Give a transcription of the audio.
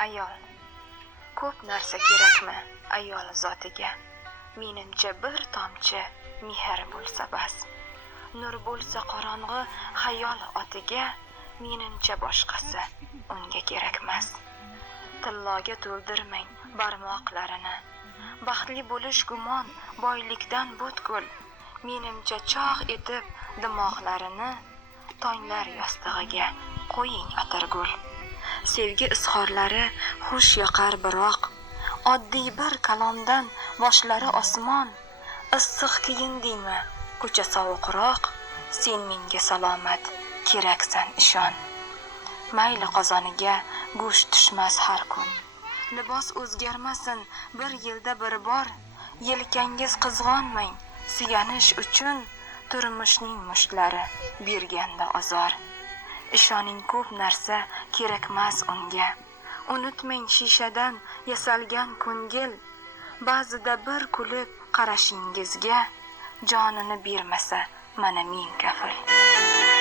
Ayol. Ko'p narsa kerakmi ayol zotiga? Menimcha bir tomchi mehr bo'lsa bas. Nur bo'lsa qorong'i xayol otiga, menimcha boshqasi unga kerakmas. Tilloga to'ldirmang barmoqlarini. Baxtli bo'lish gumon boylikdan butkul. Menimcha chog' etib dimoqlarini, tonglar yostig'iga qo'ying atirgul. Sevgi izhorlari xush yoqar biroq, oddiy bir kalomdan boshlari osmon. Issiq kiyindingmi ko'cha sovuqroq, sen menga salomat keraksan ishon. Mayli qozoniga go'sht tushmas har kun, libos o'zgarmasin bir yilda bir bor. Yelkangiz qizg'onmang suyanish uchun, turmushning mushtlari berganda azor. Ishoning ko'p narsa kerakmas unga. Unutmang shishadan yasalgan ko'ngil, ba'zida bir kulib qarashingizga, jonini bermasa mana men kafil.